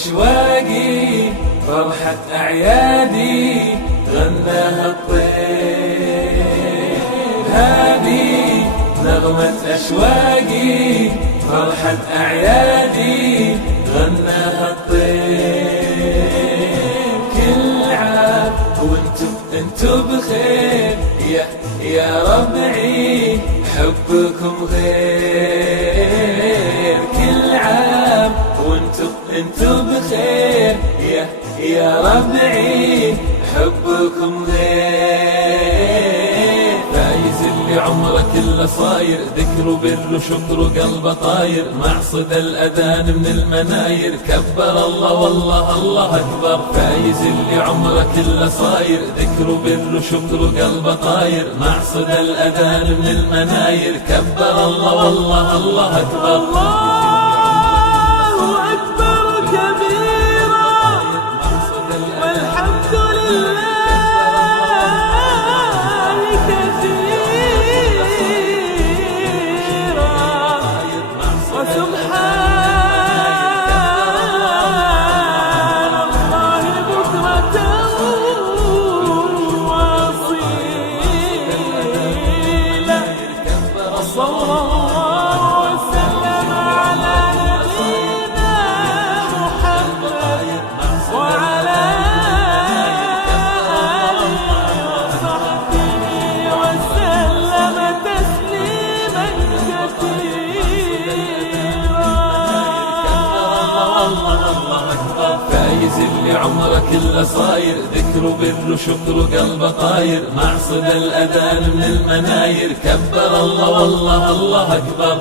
أشواقي فرحة أعيادي غناها الطير. هذه نغمة أشواقي فرحة أعيادي غناها الطير. كل عام وانتو بخير يا ربعي حبكم غير. كل عام وانتو بخير يا ربعي حبكم غير. فايز اللي عمره كله صاير ذكر وبر وشكر وقلبه طاير. مع صدى الأذان من المناير كبر الله والله الله أكبر. فايز اللي عمره كله صاير ذكر وبر وشكر وقلبه طاير. مع صدى الأذان من المناير كبر الله والله الله أكبر. فايز اللي عمره كله صاير ذكر وبر وشكر وقلبه طاير. مع صدى الأذان من المناير كبر الله والله الله أكبر.